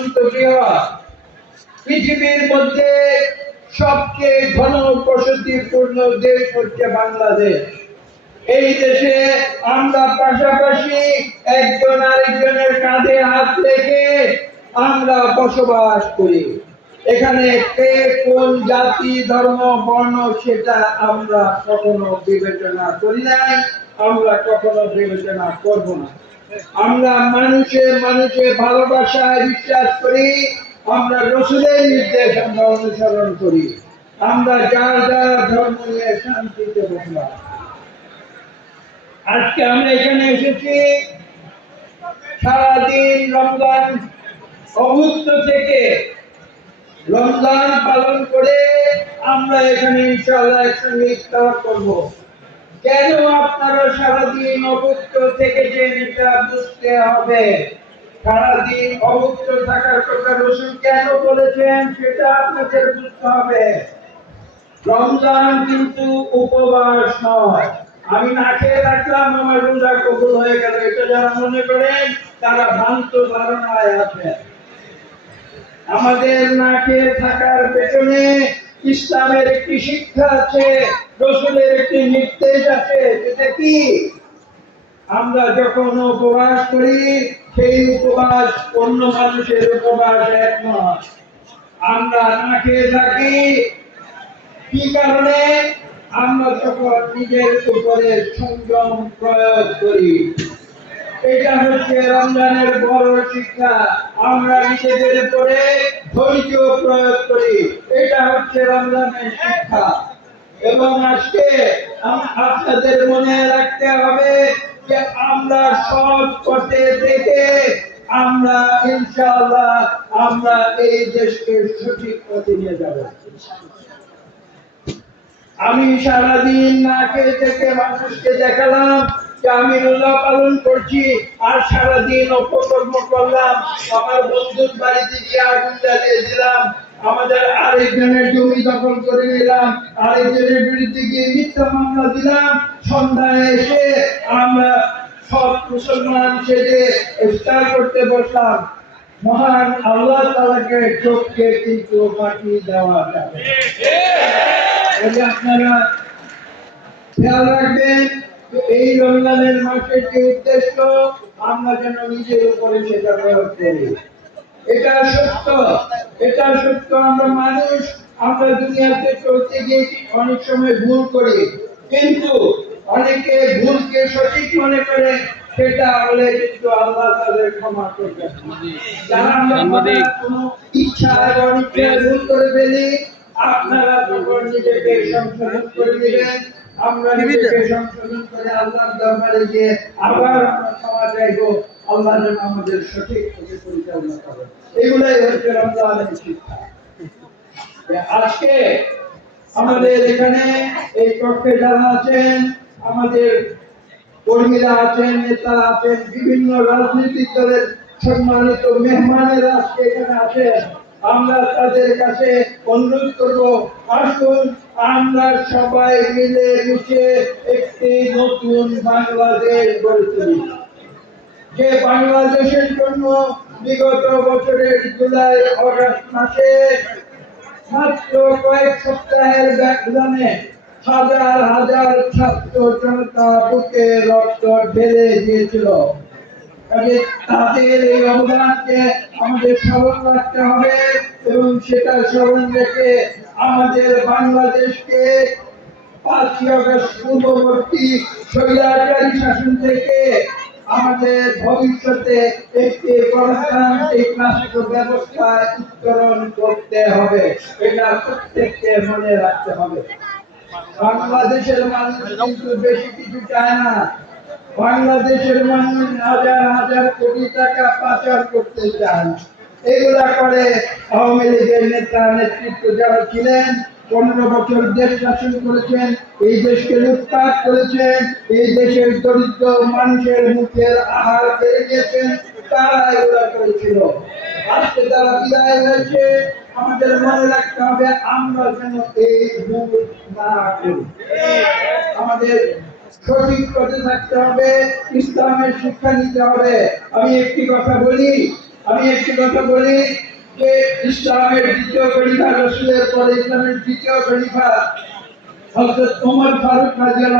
অত্যন্ত বৃহৎ। পৃথিবীর মধ্যে সবচেয়ে ঘনবসতিপূর্ণ দেশ হচ্ছে বাংলাদেশ। এই দেশে আমরা পাশাপাশি একজন আরেকজনের কাঁধে হাত রেখে আমরা বসবাস করি। এখানে কে কোন জাতি ধর্ম বর্ণ সেটা আমরা কখনো বিবেচনা করি নাই, আমরা কখনো বিবেচনা করব না। আমরা মানুষে মানুষে ভালোবাসায় বিশ্বাস করি, আমরা রসুলের নির্দেশ আমরা অনুসরণ করি, আমরা যার যার ধর্ম নিয়ে শান্তিতে বসবাস। আজকে আমরা এখানে এসেছি সারাদিন রমজান অভুক্ত থেকে রমজান পালন করে আমরা এখানে ইনশাআল্লাহ একসঙ্গে ইফতার করব। কেন আপনারা সারাদিন অভুক্ত থেকেছেন এটা বুঝতে হবে। সারাদিন অভুক্ত থাকার কথা রাসূল কেন বলেছেন সেটা আপনাদের বুঝতে হবে। রমজান কিন্তু উপবাস নয়। আমি না খেয়ে থাকলাম আমার রোজা কবুল হয়ে গেল, এটা যারা মনে করেন তারা ভ্রান্ত ধারণায় আছেন। আমাদের না খেয়ে থাকার পেছনে ইসলামের একটি শিক্ষা আছে, রাসূলের একটি নির্দেশ আছে। সেটা কি? আমরা যখন উপবাস করি সেই উপবাস অন্য মানুষের উপবাস এক নয়। আমরা না খেয়ে থাকি কি কারণে? আমরা যখন নিজের উপরে সংযম প্রয়োগ করি। এটা হচ্ছে রমজানের বড় শিক্ষা। আমরা নিজেদের উপরে ধৈর্য প্রয়োগ করি, এটা হচ্ছে রমজানের শিক্ষা। এবং আজকে আপনাদের মনে রাখতে হবে যে আমরা সৎ পথে থেকে আমরা ইনশাআল্লাহ আমরা এই দেশকে সঠিক পথে নিয়ে যাব। আমি সারাদিন না খেয়ে থেকে মানুষকে দেখালাম যে আমি রোজা পালন করছি, আর সারাদিন অপকর্ম করলাম, আমার বন্ধুর বাড়িতে গিয়ে আগুন জ্বালিয়ে দিলাম, আমাদের আরেকজনের জমি দখল করে নিলাম, আরেকজনের বিরুদ্ধে গিয়ে মিথ্যা মামলা দিলাম। সন্ধ্যায় এসে আমরা সব মুসলমান সেজে ইফতার করতে বসলাম। মহান আল্লাহ তাআলাকে চোখকে কিন্তু ফাঁকি দেওয়া যাবে। আপনারা খেয়াল রাখবেন এই রমজানের মাসের যে উদ্দেশ্য আমরা যেন নিজের উপরে সেটা প্রয়োগ করি। এটা সত্য, এটা সত্য। আমরা মানুষ, আমরা দুনিয়াতে চলতে গিয়ে অনেক সময় ভুল করি, কিন্তু অনেকে ভুলকে সঠিক মনে করে, সেটা হলে কিন্তু আল্লাহ তাদের ক্ষমা করবেন। যারা আমরা কোনো ইচ্ছা এবং ভুল করে ফেলি, আপনারা তখন নিজেকে সংশোধন করে দিবেন। আমরা নিজেকে সংশোধন করে আল্লাহর দরবারে গিয়ে আবার আমরা ক্ষমা চাইবো। আল্লাহ যেন আমাদের সঠিক পথে পরিচালনা করেন। এগুলাই হচ্ছে রমজানের শিক্ষা। আজকে আমাদের এখানে এই কক্ষে যারা আছেন, আমাদের কর্মীরা আছেন, নেতা আছেন, বিভিন্ন রাজনৈতিক দলের সম্মানিত মেহমানেরা আজকে এখানে আছেন। আমরা তাদের কাছে অনুরোধ করব, আসুন আমরা সবাই মিলে মিশে একটি নতুন বাংলাদেশ গড়ে তুলি। যে বাংলাদেশের জন্য বিগত বছরের জুলাই আগস্ট মাসে মাত্র কয়েক সপ্তাহের ব্যবধানে হাজার হাজার ছাত্র জনতা বুকে রক্ত ঢেলে দিয়েছিল। তাদের এই অবদানকে আমাদের স্মরণ রাখতে হবে এবং সেটা স্মরণ রেখে আমাদের বাংলাদেশকে 5ই আগস্ট পূর্ববর্তী স্বৈরাচারী শাসন থেকে আমাদের ভবিষ্যতে একটি গণতান্ত্রিক রাষ্ট্র ব্যবস্থা উত্তরণ করতে হবে। এটা প্রত্যেককে মনে রাখতে হবে। বাংলাদেশের মানুষ কিন্তু বেশি কিছু চায় না। বাংলাদেশের মানুষ হাজার হাজার কোটি টাকা পাচার করতে চান। এগুলা করে আওয়ামী লীগের নেতা নেতৃত্ব যারা ছিলেন, 15 বছর দেশ শাসন করেছেন, এই দেশকে লুটপাট করেছেন, এই দেশের দরিদ্র মানুষের মুখের আহার কেড়ে নিয়েছেন, তারা এগুলা করেছিল। আজকে তারা বিদায় হয়েছে, আমাদের মনে রাখতে হবে আমরা যেন এই ভুল না করি। আমাদের সঠিক পথে থাকতে হবে, ইসলামের শিক্ষা নিতে হবে। আমি একটি কথা বলি, আমি একটি কথা বলি যে ইসলামের দ্বিতীয় খলিফা, রাসূলের পরে ইসলামের দ্বিতীয় খলিফা হযরত ওমর ফারুক রাদিয়াল্লাহু